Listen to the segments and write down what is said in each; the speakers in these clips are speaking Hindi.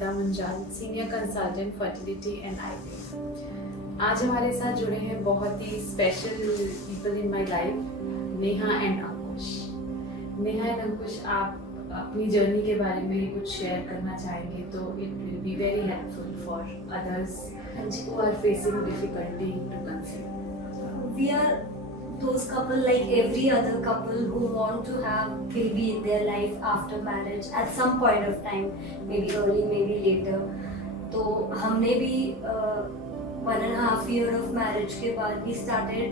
Shweta Munjal, senior consultant fertility and IVF. आज हमारे साथ जुड़े हैं बहुत ही special people in my life, Neha and Ankush. Neha and Ankush, आप अपनी जर्नी के बारे में कुछ शेयर करना चाहेंगे तो it will be very helpful for others who are facing difficulty to conceive. We are those couple like every other couple who want to have baby in their life after marriage at some point of time, maybe early, maybe later. तो हमने भी 1.5 year of marriage के बाद we started,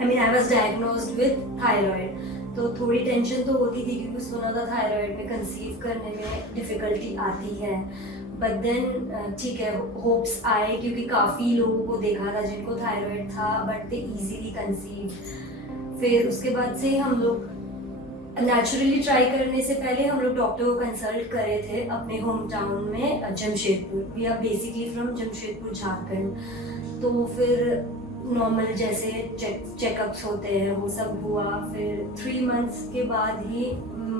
I was diagnosed with thyroid. तो थोड़ी टेंशन तो होती थी क्योंकि सुना था थायराइड में कंसीव करने में डिफ़िकल्टी आती है, बट देन ठीक है, होप्स आए क्योंकि काफ़ी लोगों को देखा था जिनको थायराइड था बट दे इजीली कंसीव। फिर उसके बाद से हम लोग नेचुरली ट्राई करने से पहले हम लोग डॉक्टर को कंसल्ट करे थे अपने होम टाउन में Jamshedpur. We are basically from Jamshedpur Jharkhand. तो फिर नॉर्मल जैसे चेकअप्स होते हैं वो सब हुआ। फिर 3 months के बाद ही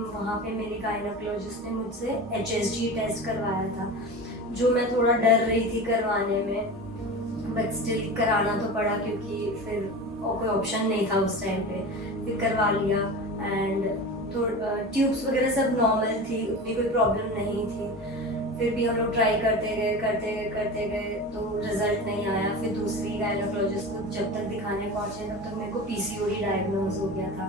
वहाँ पे मेरी गायनोकोलॉजिस्ट ने मुझसे HSG टेस्ट करवाया था, जो मैं थोड़ा डर रही थी करवाने में, बट स्टिल कराना तो पड़ा क्योंकि फिर और कोई ऑप्शन नहीं था उस टाइम पे। फिर करवा लिया एंड तो ट्यूब्स वगैरह सब नॉर्मल थी, उतनी कोई प्रॉब्लम नहीं थी। फिर भी हम लोग ट्राई करते गए तो रिजल्ट नहीं आया। फिर दूसरी गायनोकोलॉजिस्ट को जब तक दिखाने पहुंचे तब तक मेरे को PCOD डायग्नोज हो गया था।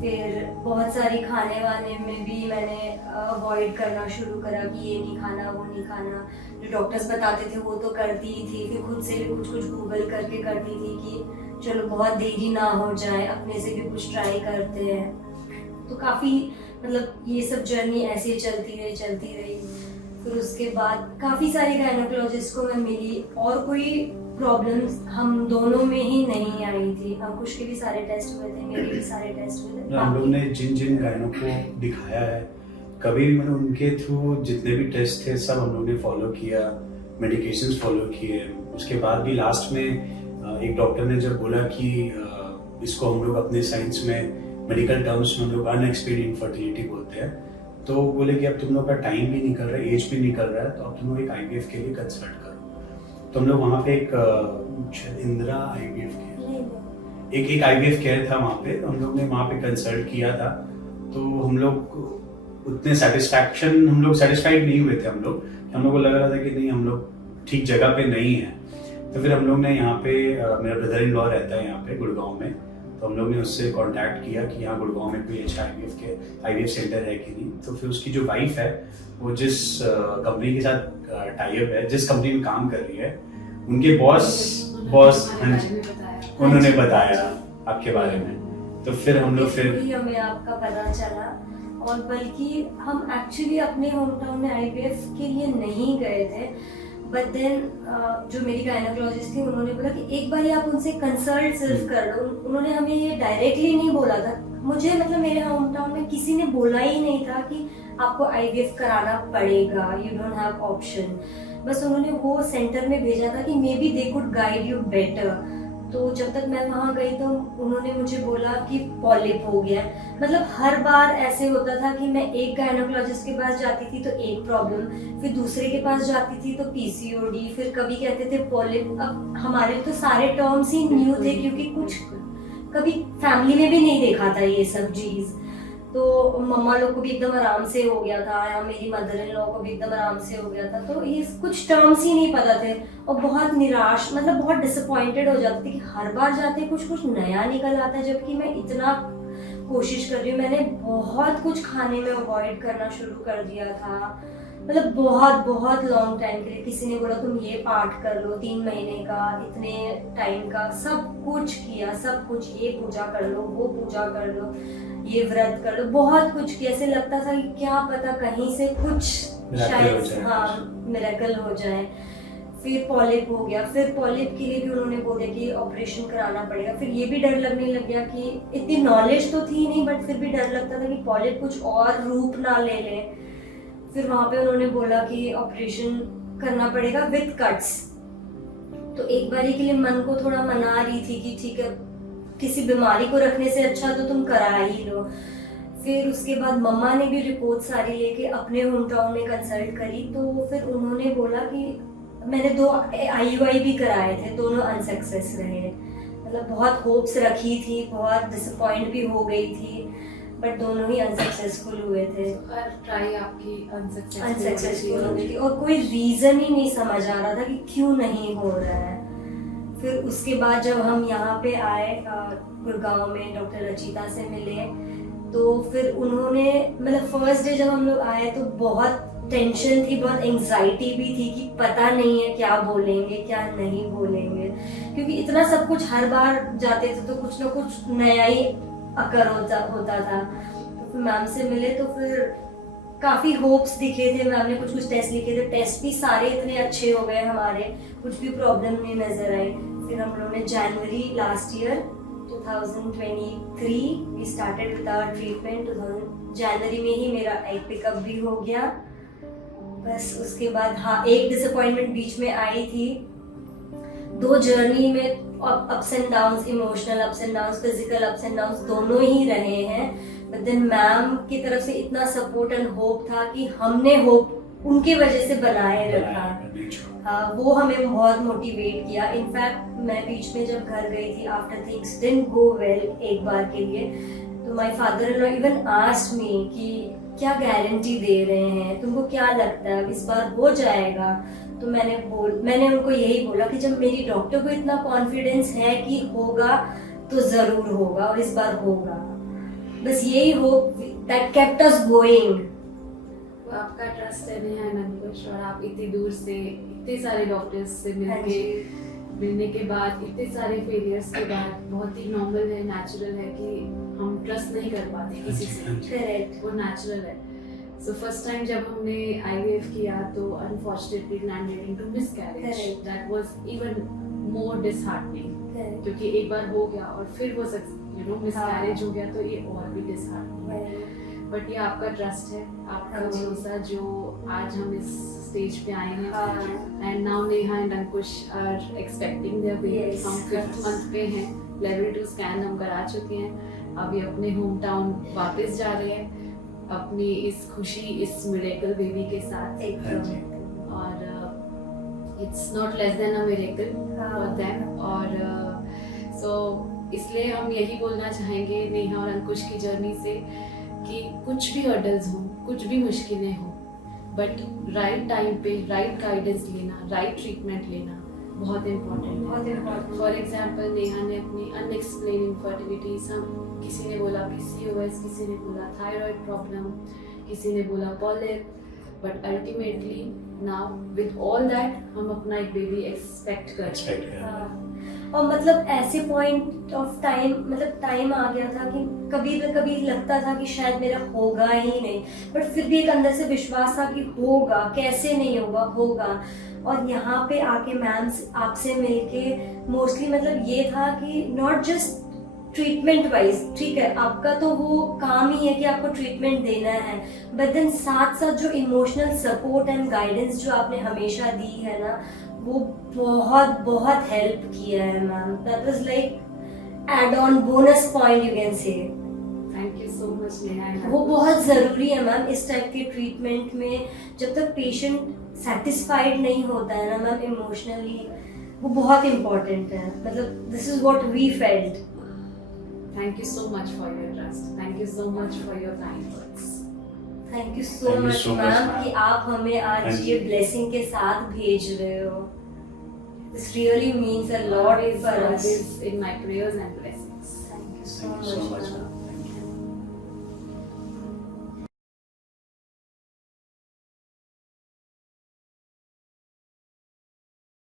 फिर बहुत सारी खाने वाने में भी मैंने अवॉइड करना शुरू करा कि ये नहीं खाना वो नहीं खाना, जो डॉक्टर्स बताते थे वो तो करती ही थी। फिर खुद से भी कुछ गूगल करके करती थी कि चलो बहुत देरी ना हो जाए, अपने से भी कुछ ट्राई करते हैं। तो काफ़ी मतलब ये सब जर्नी ऐसे चलती रही। फिर उसके बाद काफ़ी सारी गायनोकोलॉजिस्ट को मैं मिली और कोई प्रॉब्लम्स हम दोनों में ही नहीं आई थी। अंकुश के भी सारे टेस्ट हुए थे, मेरे भी सारे टेस्ट हुए थे। हम लोग ने जिन गायनों को दिखाया है, कभी भी मैंने उनके थ्रू जितने भी टेस्ट थे सब हम लोग ने फॉलो किया, मेडिकेशंस फॉलो किए। उसके बाद भी लास्ट में एक डॉक्टर ने जब बोला कि इसको हम लोग अपने साइंस में मेडिकल टर्म्स में हम लोग अनएक्सपेक्टेड इनफर्टिलिटी बोलते हैं, तो बोले कि अब तुम लोग का टाइम भी निकल रहा है, एज भी निकल रहा है, तो अब तुम लोग एक IVF के लिए कंसल्ट करो। तो हम लोग वहाँ पे एक इंदिरा IVF केयर, एक IVF केयर था वहाँ पे, हम लोग ने वहाँ पे कंसल्ट किया था। तो हम लोग उतने हम लोग सेटिस्फाइड नहीं हुए थे। हम लोग को लग रहा था कि नहीं, हम लोग ठीक जगह पे नहीं है। तो फिर हम लोग ने यहाँ पे, मेरा ब्रदर इन लॉ रहता है यहाँ पे गुड़गांव में, तो हम लोग ने उससे कांटेक्ट किया कि यहाँ गुड़गांव में कोई अच्छा IVF सेंटर है कि नहीं। तो फिर उसकी जो वाइफ है वो जिस कंपनी के साथ टाई अप है, जिस कंपनी में काम कर रही है, उनके बॉस हाँ जी, उन्होंने बताया आपके बारे में। तो फिर हम लोग हमें आपका पता चला, और बल्कि हम एक्चुअली अपने होम टाउन में IVF के लिए नहीं गए थे, बट देन जो मेरी गायनोकोलॉजिस्ट थी उन्होंने बोला कि एक बार आप उनसे कंसल्ट सिर्फ कर लो। उन्होंने हमें ये डायरेक्टली नहीं बोला था, मुझे मतलब मेरे होम टाउन में किसी ने बोला ही नहीं था कि आपको IVF कराना पड़ेगा, यू डोंट हैव ऑप्शन। बस उन्होंने वो सेंटर में भेजा था कि may be they could guide you better. तो जब तक मैं वहाँ गई तो उन्होंने मुझे बोला कि पॉलिप हो गया। मतलब हर बार ऐसे होता था कि मैं एक गायनोकोलॉजिस्ट के पास जाती थी तो एक प्रॉब्लम, फिर दूसरे के पास जाती थी तो PCOD, फिर कभी कहते थे पॉलिप। अब हमारे तो सारे टर्म्स ही न्यू थे क्योंकि कुछ कभी फैमिली में भी नहीं देखा था ये सब चीज़। तो मम्मा लोग को भी एकदम आराम से हो गया था, या मेरी मदर इन लॉ को भी एकदम आराम से हो गया था। तो ये कुछ टर्म्स ही नहीं पता थे और बहुत निराश, मतलब बहुत डिसअपॉइंटेड हो जाती थी कि हर बार जाते कुछ नया निकल आता है, जबकि मैं इतना कोशिश कर रही हूँ। मैंने बहुत कुछ खाने में अवॉइड करना शुरू कर दिया था, मतलब बहुत लॉन्ग टाइम के लिए। किसी ने बोला तुम ये पाठ कर लो 3 महीने का, इतने टाइम का, सब कुछ किया, सब कुछ, ये पूजा कर लो, वो पूजा कर लो, ये व्रत कर लो, बहुत कुछ किया। ऐसे लगता था कि क्या पता कहीं से कुछ शायद मिरेकल हो जाए। फिर पॉलिप हो गया, फिर पॉलिप के लिए भी उन्होंने बोला कि ऑपरेशन कराना पड़ेगा। फिर ये भी डर लगने लग गया कि इतनी नॉलेज तो थी नहीं, बट फिर भी डर लगता था कि पॉलिप कुछ और रूप ना ले ले। फिर वहाँ पे उन्होंने बोला कि ऑपरेशन करना पड़ेगा विद कट्स। तो एक बारी के लिए मन को थोड़ा मना रही थी कि ठीक है, किसी बीमारी को रखने से अच्छा तो तुम करा ही लो। फिर उसके बाद मम्मा ने भी रिपोर्ट सारी लेके अपने होम टाउन में कंसल्ट करी, तो फिर उन्होंने बोला कि मैंने 2 IUI भी कराए थे, दोनों अनसक्सेस रहे। मतलब बहुत होप्स रखी थी, बहुत डिसअपॉइंट भी हो गई थी, बट दोनों ही अनसक्सेसफुल हुए थे। हर ट्राई आपकी अनसक्सेसफुल हो गई थी और कोई रीजन ही नहीं समझ आ रहा था कि क्यों नहीं हो रहा है। फिर उसके बाद जब हम यहाँ पे आए गुड़गांव में, डॉक्टर रचिता से मिले, तो फिर उन्होंने मतलब फर्स्ट डे जब हम लोग आए तो बहुत टेंशन थी, बहुत एंजाइटी भी थी कि पता नहीं है क्या बोलेंगे क्या नहीं बोलेंगे, क्योंकि इतना सब कुछ हर बार जाते थे तो कुछ ना कुछ नया ही अकर होता था। तो फिर मैम से मिले तो फिर काफी होप्स दिखे थे, मैम ने कुछ कुछ टेस्ट लिखे थे, टेस्ट भी सारे इतने अच्छे हो गए हमारे, कुछ भी प्रॉब्लम नहीं नजर आई। फिर हम लोगों ने जनवरी last year 2023 we started with our treatment. जनवरी में ही मेरा एग पिकअप भी हो गया। बस उसके बाद हाँ, एक डिसअपॉइंटमेंट बीच में आई थी। 2 जर्नी में ups and downs, emotional ups and downs, physical ups and downs दोनों ही रहे हैं। बट देन मैम की तरफ से इतना सपोर्ट एंड होप था कि हमने होप उनके वजह से बनाए रखा। हाँ, वो हमें बहुत मोटिवेट किया। इनफैक्ट मैं बीच में जब घर गई थी, after things didn't go well एक बार के लिए, तो my father in law even asked me कि क्या गारंटी दे रहे हैं, तुमको क्या लगता है अब इस बार हो जाएगा? तो मैंने उनको यही बोला कि जब मेरी डॉक्टर को इतना कॉन्फिडेंस है कि होगा तो जरूर होगा और इस बार होगा। बस यही hope that kept us going. आपका ट्रस्ट है नेहा एंड अंकुश, और आप इतनी दूर से इतने सारे डॉक्टर्स से मिलने के बाद, इतने सारे फेलियर्स के बाद, बहुत ही नॉर्मल है, नेचुरल है कि हम ट्रस्ट नहीं कर पाते किसी से। करेक्ट, वो नेचुरल है। सो फर्स्ट टाइम जब हमने IVF किया तो unfortunately landed into miscarriage. Correct. That was even more disheartening, क्योंकि एक बार हो गया और फिर वो मिसकैरेज हो गया तो ये और भी डिसहार्टनिंग है। बट ये आपका ट्रस्ट है, आपका भरोसा, जो आज हम इस स्टेज पे आए हैं। And now Neha and Ankush are expecting their baby. Yes. हम 5th मंथ पे हैं, लेवल 2 स्कैन हम करा चुके हैं, अभी अपने होम टाउन वापस जा रहे हैं अपनी इस खुशी, इस मिरेकल बेबी के साथ। और it's not less than a miracle for them. और सो इसलिए हम यही बोलना चाहेंगे नेहा और अंकुश की जर्नी से कि कुछ भी हर्डल्स हों, कुछ भी मुश्किलें हों, बट राइट टाइम पे राइट गाइडेंस लेना, राइट ट्रीटमेंट लेना बहुत इम्पोर्टेंट है। फॉर एग्जाम्पल नेहा ने अपनी अनएक्सप्लेन इनफर्टिलिटी, किसी ने बोला PCOS, किसी ने बोला थायराइड प्रॉब्लम, किसी ने बोला polyp, but ultimately now with all that हम अपना एक बेबी एक्सपेक्ट कर रहे हैं। और मतलब ऐसे पॉइंट ऑफ टाइम, मतलब टाइम आ गया था कि कभी न कभी लगता था कि शायद मेरा होगा ही नहीं, बट फिर भी एक अंदर से विश्वास था कि होगा, कैसे नहीं होगा, होगा। और यहाँ पे आके मैम आपसे मिलके मोस्टली मतलब ये था कि नॉट जस्ट ट्रीटमेंट वाइज, ठीक है आपका तो वो काम ही है कि आपको ट्रीटमेंट देना है, बट देन साथ साथ जो इमोशनल सपोर्ट एंड गाइडेंस जो आपने हमेशा दी है ना, वो बहुत बहुत हेल्प किया है ma'am. That was like add on bonus point you can say. Thank you so much Neha. वो बहुत ज़रूरी है मैम इस टाइप के ट्रीटमेंट में। जब तक पेशेंट सेटिस्फाइड नहीं होता है ना मैम इमोशनली, वो बहुत इम्पोर्टेंट है। मतलब this is what we felt. Thank you so much for your trust. Thank you so much for your kind words. Thank you so much ma'am कि आप हमें आज ये ब्लेसिंग के साथ भेज रहे हो। This really means a lot for us. In my prayers and blessings. Thank you Thank you so much, ma'am. ma'am.